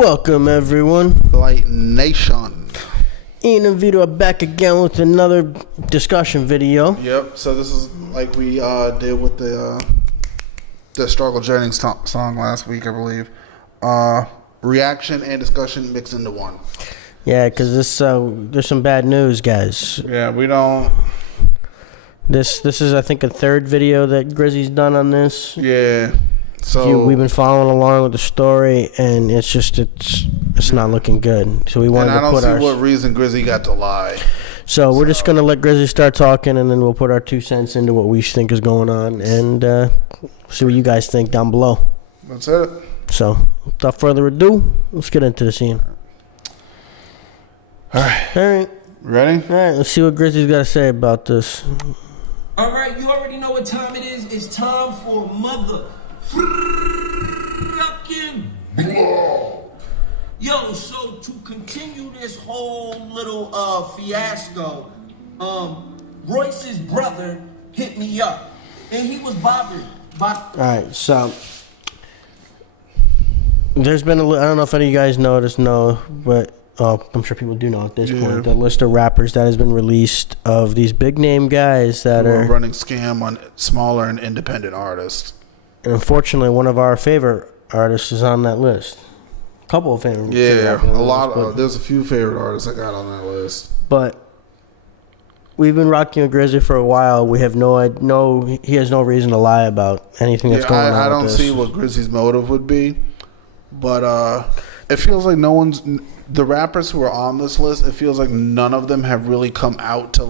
Welcome everyone. Blite Nation. Ian and Vito are back again with another discussion video. Yep. So this is like we did with the Struggle Jennings song last week, I believe. Reaction and discussion mixed into one. Yeah, because this there's some bad news, guys. Yeah, we don't. This is I think a third video that Grizzy's done on this. Yeah. So we've been following along with the story, and it's not looking good. So we wanted to put our. And I don't see what reason Grizzy got to lie. So we're just gonna let Grizzy start talking, and then we'll put our 2 cents into what we think is going on, and see what you guys think down below. That's it. So without further ado, let's get into the scene. All right. All right. Ready? All right. Let's see what Grizzy's got to say about this. All right. You already know what time it is. It's time for motherfucking blow. Yo, so to continue this whole little fiasco, Royce's brother hit me up, and he was bothered by. All right, so there's been I don't know if any of you guys know, but I'm sure people do know at this point, the list of rappers that has been released of these big name guys that are running scam on smaller and independent artists. And unfortunately, one of our favorite artists is on that list. A couple of favorite. Yeah, a lot of. There's a few favorite artists I got on that list. But we've been rocking with Grizzy for a while. We have he has no reason to lie about anything that's going on. I don't with see what Grizzy's motive would be, but it feels like the rappers who are on this list. It feels like none of them have really come out to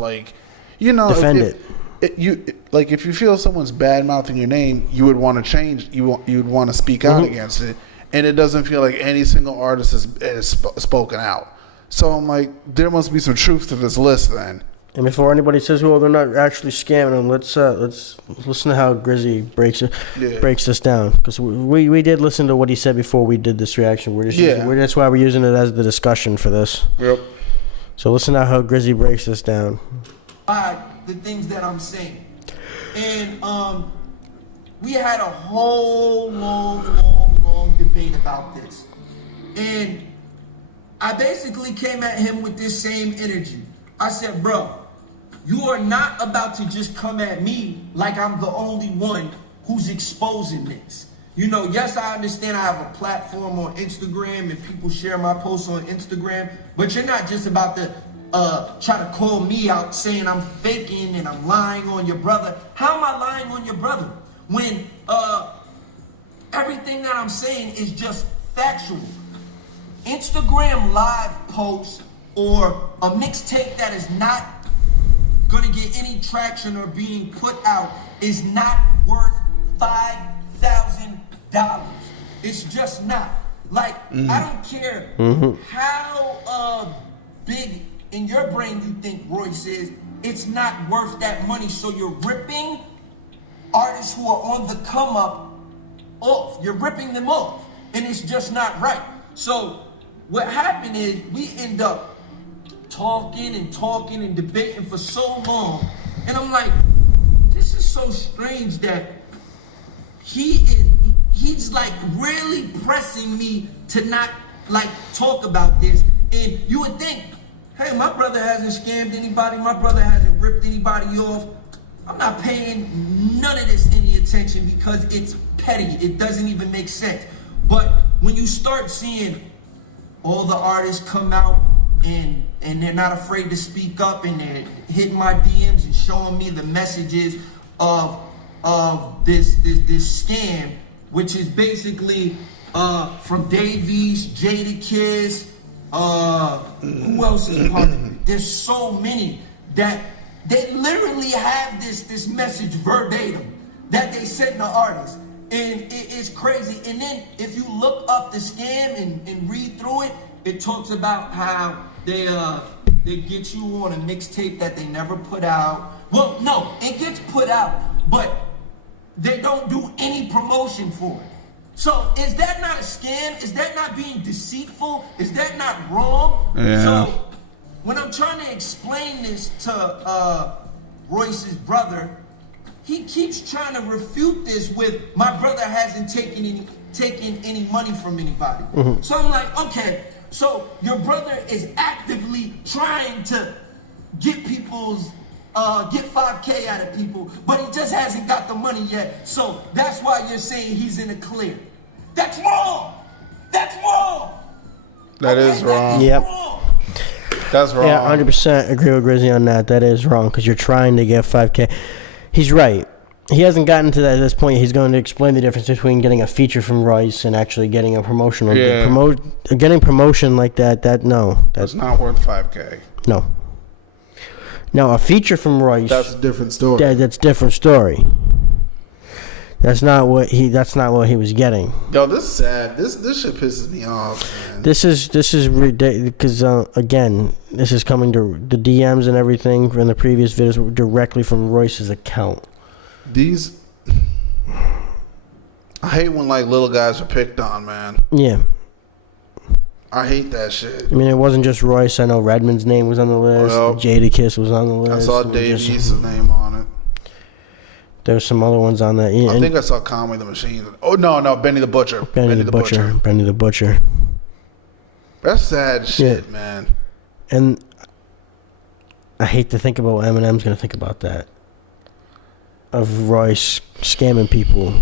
defend it. If you feel someone's bad mouthing your name, you would want to change. You would want to speak out against it, and it doesn't feel like any single artist has spoken out. So I'm like, there must be some truth to this list then. And before anybody says, "Well, they're not actually scamming them," let's listen to how Grizzy breaks this down, because we did listen to what he said before we did this reaction. That's why we're using it as the discussion for this. Yep. So listen to how Grizzy breaks this down. The things that I'm saying, and we had a whole long debate about this, and I basically came at him with this same energy. I said, bro, you are not about to just come at me like I'm the only one who's exposing this. Yes, I understand I have a platform on Instagram and people share my posts on Instagram, but you're not just about to try to call me out saying I'm faking and I'm lying on your brother. How am I lying on your brother when everything that I'm saying is just factual? Instagram live posts or a mixtape that is not gonna get any traction or being put out is not worth $5,000. It's just not. I don't care how big in your brain you think Royce is, it's not worth that money. So you're ripping artists who are on the come up off. You're ripping them off, and it's just not right. So what happened is we end up talking and debating for so long, and I'm like, this is so strange that he's like really pressing me to not talk about this. And you would think, hey, my brother hasn't scammed anybody, my brother hasn't ripped anybody off. I'm not paying none of this any attention because it's petty. It doesn't even make sense. But when you start seeing all the artists come out and they're not afraid to speak up, and they're hitting my DMs and showing me the messages of this scam, which is basically from Davies, Jadakiss, who else is part of it? There's so many that they literally have this message verbatim that they send the artist, and it's crazy. And then if you look up the scam and read through it, it talks about how they get you on a mixtape that they never put out. Well, no, it gets put out, but they don't do any promotion for it. So is that not a scam? Is that not being deceitful? Is that not wrong? Yeah. So when I'm trying to explain this to Royce's brother, he keeps trying to refute this with, my brother hasn't taken taking any money from anybody. Mm-hmm. So I'm like, okay, so your brother is actively trying to get people's get 5K out of people, but he just hasn't got the money yet. So that's why you're saying he's in the clear. That's wrong. That's wrong. That is wrong. Yep. Wrong. That's wrong. Yeah, 100% agree with Grizzy on that. That is wrong because you're trying to get 5K. He's right. He hasn't gotten to that at this point. He's going to explain the difference between getting a feature from Royce and actually getting a promotional. Yeah. Getting promotion like that, That's not worth 5K. No. No, a feature from Royce. That's a different story. That's a different story. That's not what he was getting. Yo, this is sad. This shit pisses me off, man. This is ridiculous because again, this is coming to the DMs and everything from the previous videos directly from Royce's account. I hate when like little guys are picked on, man. Yeah. I hate that shit. I mean, it wasn't just Royce. I know Redmond's name was on the list. Well, Jadakiss was on the list. I saw Davies' name on it. There were some other ones on that. Yeah, I think I saw Conway the Machine. Oh no, Benny the Butcher. Benny the Butcher. That's sad shit, man. And I hate to think about what Eminem's gonna think about that. Of Royce scamming people.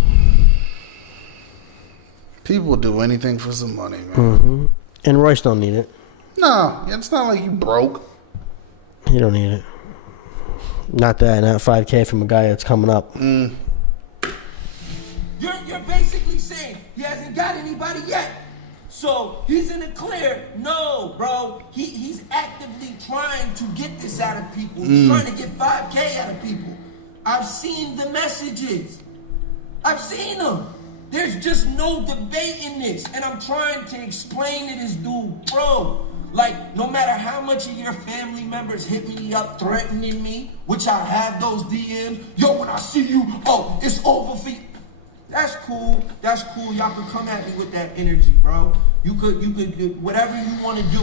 People do anything for some money, man. Mm-hmm. And Royce don't need it. No, it's not like you broke. He don't need it. Not 5K from a guy that's coming up. You're basically saying he hasn't got anybody yet. So he's in the clear. No, bro. He's actively trying to get this out of people. He's trying to get 5K out of people. I've seen the messages. I've seen them. There's just no debate in this. And I'm trying to explain to this dude, bro. Like, no matter how much of your family members hit me up threatening me, which I have those DMs, yo, when I see you, oh, it's over for you. That's cool. That's cool. Y'all could come at me with that energy, bro. You could do whatever you want to do.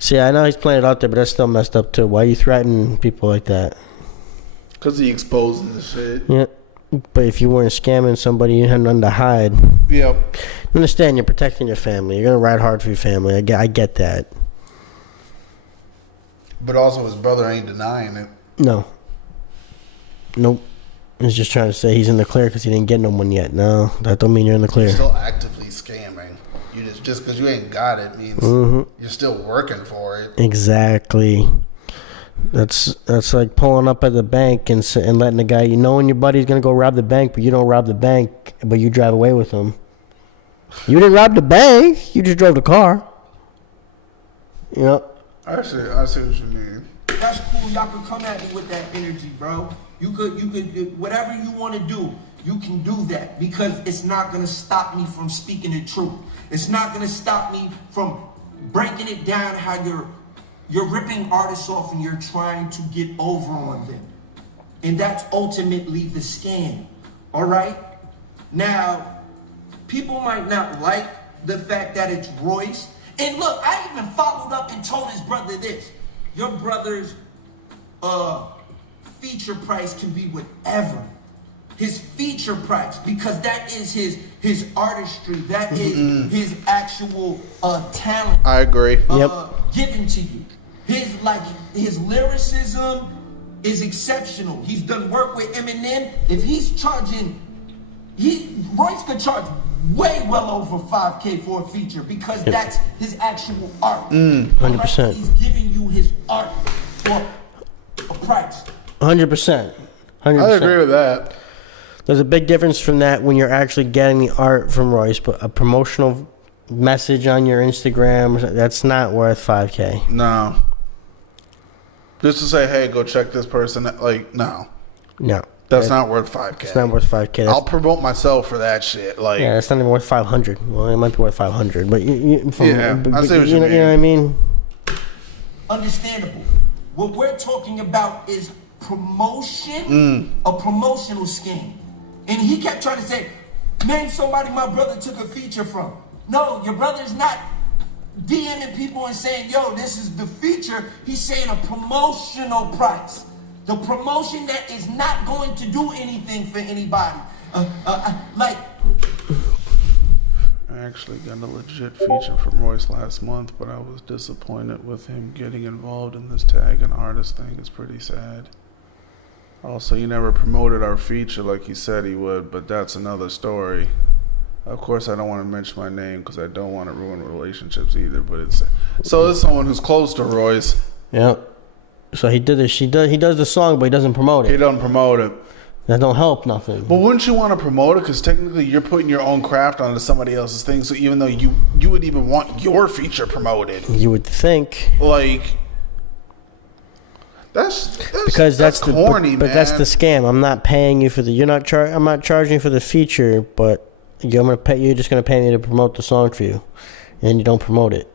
See, I know he's playing it out there, but that's still messed up too. Why are you threatening people like that? Because he exposing the shit. Yeah. But if you weren't scamming somebody, you had nothing to hide. Yep. You understand, you're protecting your family. You're going to ride hard for your family. I get that. But also his brother ain't denying it. No. Nope. He's just trying to say he's in the clear because he didn't get no one yet. No, that don't mean you're in the clear. You're still actively scamming. You just because you ain't got it means you're still working for it. Exactly. That's like pulling up at the bank and letting the guy, you know, when your buddy's gonna go rob the bank, but you don't rob the bank, but you drive away with him. You didn't rob the bank. You just drove the car. You know. I see what you mean. That's cool. Y'all can come at me with that energy, bro. You could whatever you want to do, you can do that because it's not gonna stop me from speaking the truth. It's not gonna stop me from breaking it down how you're ripping artists off and you're trying to get over on them. And that's ultimately the scam. All right? Now, people might not like the fact that it's Royce. And look, I even followed up and told his brother this. Your brother's feature price can be whatever. His feature price, because that is his artistry. That is his actual talent. I agree. Given to you. His lyricism is exceptional. He's done work with Eminem. If he's charging, Royce could charge way well over 5K for a feature because that's his actual art. 100%. He's giving you his art for a price. 100%. I agree with that. There's a big difference from that when you're actually getting the art from Royce, but a promotional message on your Instagram, that's not worth 5K. No. Just to say, hey, go check this person. Like, no. That's not worth 5K. It's not worth 5K. I'll promote myself for that shit. Like, yeah, it's not even worth 500. Well, it might be worth 500, but I see what you mean. You know what I mean? Understandable. What we're talking about is promotion, a promotional scheme. And he kept trying to say, name somebody my brother took a feature from. No, your brother's not DMing people and saying, yo, this is the feature. He's saying a promotional price. The promotion that is not going to do anything for anybody. actually got a legit feature from Royce last month, but I was disappointed with him getting involved in this tag and artist thing. It's pretty sad. Also, he never promoted our feature like he said he would, but that's another story. Of course, I don't want to mention my name because I don't want to ruin relationships either. But it's someone who's close to Royce. Yeah. So he did this. He does the song, but he doesn't promote it. He doesn't promote it. That don't help nothing. But wouldn't you want to promote it? Because technically, you're putting your own craft onto somebody else's thing. So even though you would even want your feature promoted, you would think. Like that's corny, man. But that's the scam. I'm not paying you for the. I'm not charging you for the feature, but you're just gonna pay me to promote the song for you, and you don't promote it.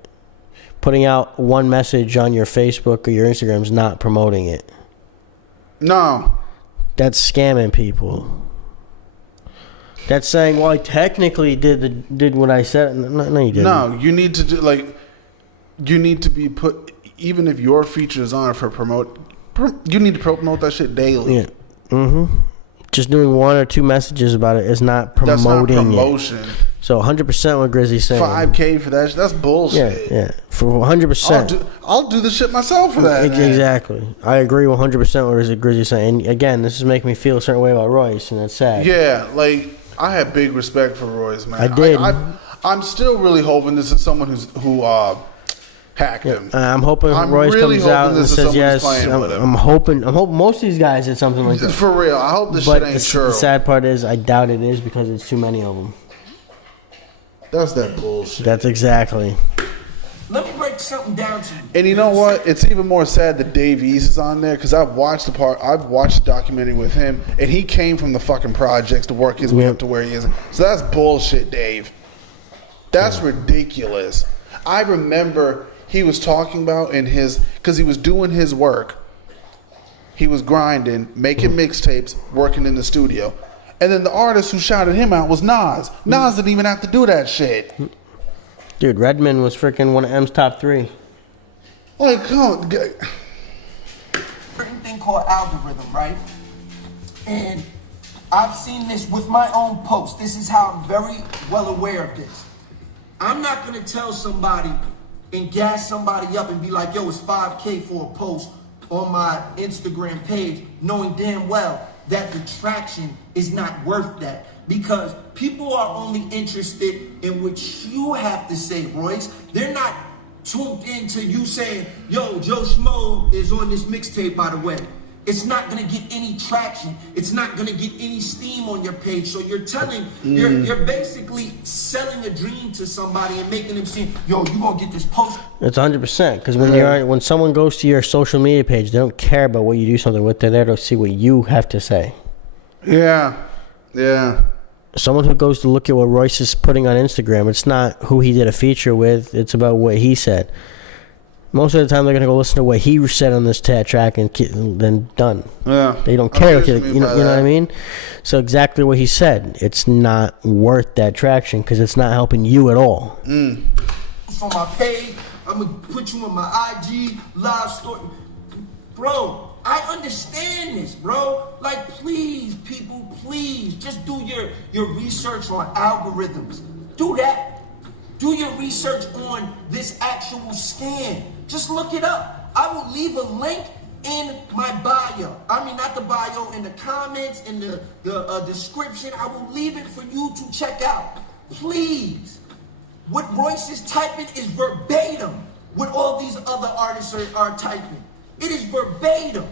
Putting out one message on your Facebook or your Instagram is not promoting it. No. That's scamming people. That's saying, well, I technically did what I said. No, you didn't. No, you need to do you need to be put. Even if your feature is on it for you need to promote that shit daily. Yeah. Mm-hmm. Just doing one or two messages about it is not promoting. That's not promotion. It. So 100% what Grizzy's saying. $5K for that. That's bullshit. Yeah. For 100%. I'll do the shit myself for that. Exactly. Man. I agree 100% with Grizzy's saying. And again, this is making me feel a certain way about Royce, and that's sad. Yeah, I have big respect for Royce, man. I did. I'm still really hoping this is someone who hacked him. I'm hoping Royce comes out and says yes. I'm hoping most of these guys did something like that. For real. I hope this shit ain't true. The sad part is I doubt it is because it's too many of them. That's that bullshit. That's exactly. Let me break something down to you. And you know what? It's even more sad that Dave East is on there because I've watched the documentary with him, and he came from the fucking projects to work his way up to where he is. So that's bullshit, Dave. That's ridiculous. I remember he was talking about because he was doing his work. He was grinding, making mixtapes, working in the studio. And then the artist who shouted him out was Nas. Nas didn't even have to do that shit. Dude, Redman was freaking one of M's top 3. Like, come on. Certain thing called algorithm, right? And I've seen this with my own post. This is how I'm very well aware of this. I'm not going to tell somebody and gas somebody up and be like, yo, it's $5K for a post on my Instagram page, knowing damn well that the traction is not worth that. Because people are only interested in what you have to say, Royce. They're not tuned into you saying, yo, Joe Schmo is on this mixtape, by the way. It's not gonna get any traction. It's not gonna get any steam on your page. So you're you're basically selling a dream to somebody and making them seem, yo, you gonna get this post. It's 100% because when someone goes to your social media page, they don't care about what you do something with. They're there to see what you have to say. Yeah. Someone who goes to look at what Royce is putting on Instagram, it's not who he did a feature with. It's about what he said. Most of the time, they're gonna go listen to what he said on this track and then done. Yeah, they don't care. You know what I mean? So exactly what he said. It's not worth that traction because it's not helping you at all. It's on my page. I'm gonna put you on my IG live story, bro. I understand this, bro. Like, please, people, please, just do your research on algorithms. Do that. Do your research on this actual scam. Just look it up. I will leave a link in my bio. I mean, not the bio, in the comments, in the description. I will leave it for you to check out. Please. What Royce is typing is verbatim what all these other artists are typing. It is verbatim.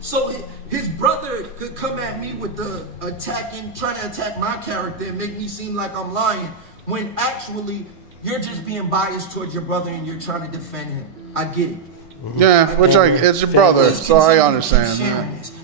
So his brother could come at me with trying to attack my character and make me seem like I'm lying, when actually you're just being biased towards your brother and you're trying to defend him. I get it. Yeah, it's your brother, so I understand.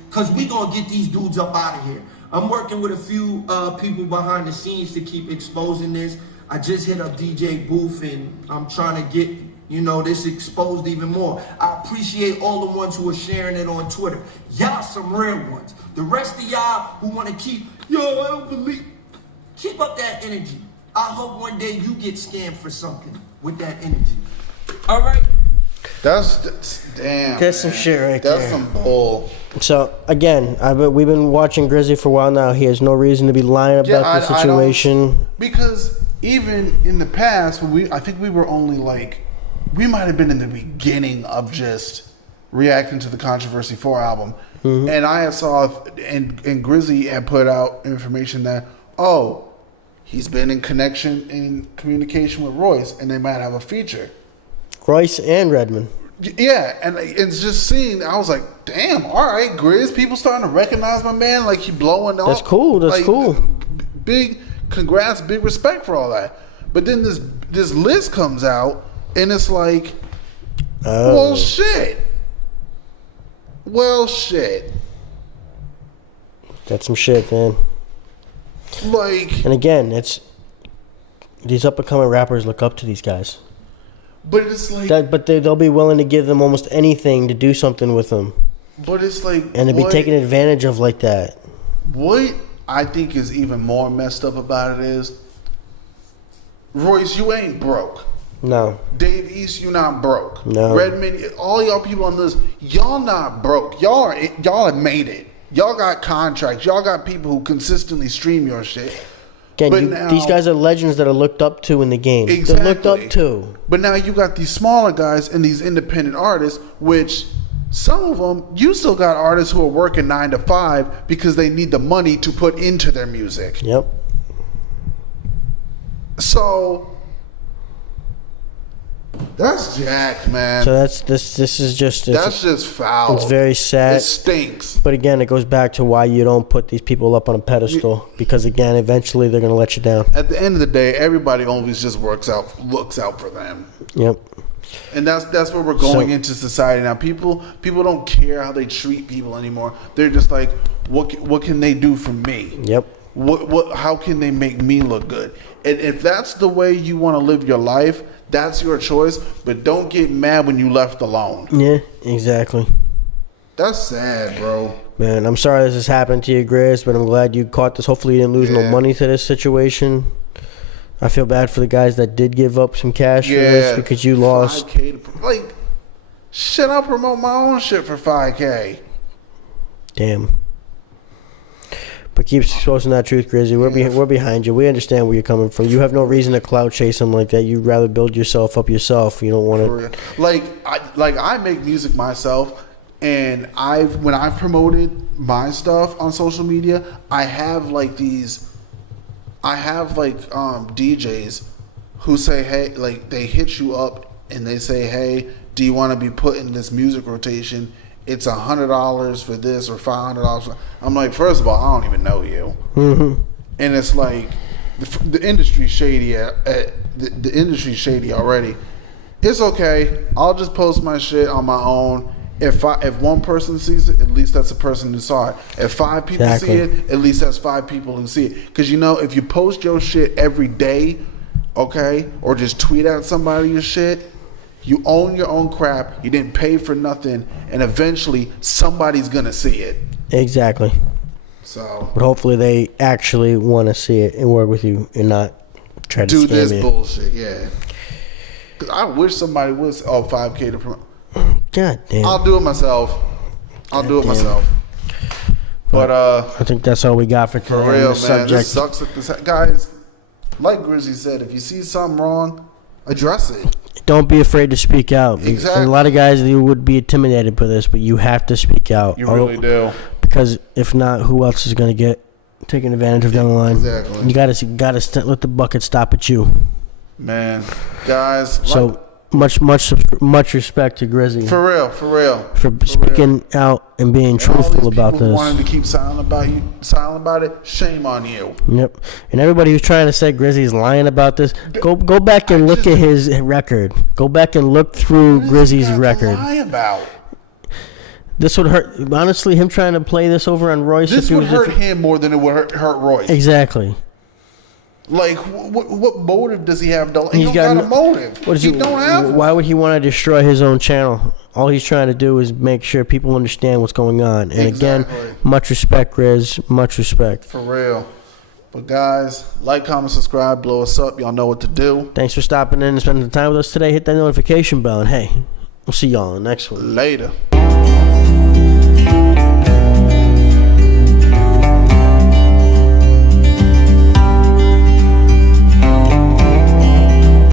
Because we going to get these dudes up out of here. I'm working with a few people behind the scenes to keep exposing this. I just hit up DJ Booth and I'm trying to get, this exposed even more. I appreciate all the ones who are sharing it on Twitter. Y'all some real ones. The rest of y'all who want to keep, I don't believe, keep up that energy. I hope one day you get scammed for something with that energy. All right. That's damn. That's some shit right there. That's some bull. So again, we've been watching Grizzy for a while now. He has no reason to be lying about the situation. Because even in the past, when I think we were only like, we might have been in the beginning of just reacting to the Controversy 4 album. Mm-hmm. And I saw, and Grizzy had put out information that, he's been in communication with Royce, and they might have a feature. Royce and Redman. Yeah, and it's just seeing, I was like, damn, all right, Grizz, people starting to recognize my man, like he blowing up. That's cool, that's cool. Big congrats, big respect for all that. But then this list comes out, and it's like, well, shit. That's some shit, man. Like, and again, it's these up and coming rappers look up to these guys. But it's like, but they'll be willing to give them almost anything to do something with them. But it's like, and to be taken advantage of like that. What I think is even more messed up about it is, Royce, you ain't broke. No. Dave East, you not broke. No. Redman, all y'all people on this, y'all not broke. Y'all have made it. Y'all got contracts. Y'all got people who consistently stream your shit. Again, these guys are legends that are looked up to in the game. Exactly. They're looked up to. But now you got these smaller guys and these independent artists, which some of them, you still got artists who are working 9 to 5 because they need the money to put into their music. Yep. So that's jacked, man. So this is just that's just foul. It's very sad. It stinks. But again, it goes back to why you don't put these people up on a pedestal, because again, eventually they're gonna let you down. At the end of the day, everybody always just looks out for them. Yep. And that's where we're going into society now. People don't care how they treat people anymore. They're just like, what can they do for me? Yep. How can they make me look good? And if that's the way you want to live your life, that's your choice. But don't get mad when you left alone. Yeah, exactly. That's sad, bro. Man, I'm sorry this has happened to you, Grizz, but I'm glad you caught this. Hopefully you didn't lose no money to this situation. I feel bad for the guys that did give up some cash for this because you lost. 5K like, shit, I'll promote my own shit for 5K. Damn. But keep exposing that truth, Grizzy. We're behind you. We understand where you're coming from. You have no reason to clout chase them like that. You'd rather build yourself up yourself. You don't want to. I make music myself, and when I've promoted my stuff on social media, I have DJs who say, hey, like they hit you up and they say, hey, do you want to be put in this music rotation? It's $100 for this or $500. I'm like, first of all, I don't even know you. Mm-hmm. And it's like the industry's shady. The industry's shady already. It's okay. I'll just post my shit on my own. If one person sees it, at least that's a person who saw it. If 5 people see it, at least that's 5 people who see it. Because if you post your shit every day, okay, or just tweet at somebody your shit, you own your own crap. You didn't pay for nothing, and eventually somebody's gonna see it. Exactly. So, but hopefully they actually want to see it and work with you and not try to do scam this you. bullshit. Yeah. I wish somebody was 5K to promote. God damn. I'll do it myself. But I think that's all we got for today. For real, man. This sucks. Guys, like Grizzy said, if you see something wrong, address it. Don't be afraid to speak out. Exactly. And a lot of guys would be intimidated by this, but you have to speak out. You really do. Because if not, who else is going to get taken advantage of down the line? Exactly. You gotta let the bucket stop at you. Man, guys. So much respect to Grizzy. For real. For speaking out and being truthful about this. Wanting to keep silent about it. Shame on you. Yep. And everybody who's trying to say Grizzy's lying about this, go back and look at his record. Go back and look through Grizzy's record. Lie about. This would hurt. Honestly, him trying to play this over on Royce. This would hurt him more than it would hurt Royce. Exactly. Like, what motive does he have? He don't got a motive. He don't have one. Why would he want to destroy his own channel? All he's trying to do is make sure people understand what's going on. And again, much respect, Grizz. Much respect. For real. But guys, like, comment, subscribe, blow us up. Y'all know what to do. Thanks for stopping in and spending the time with us today. Hit that notification bell. And hey, we'll see y'all on the next one. Later.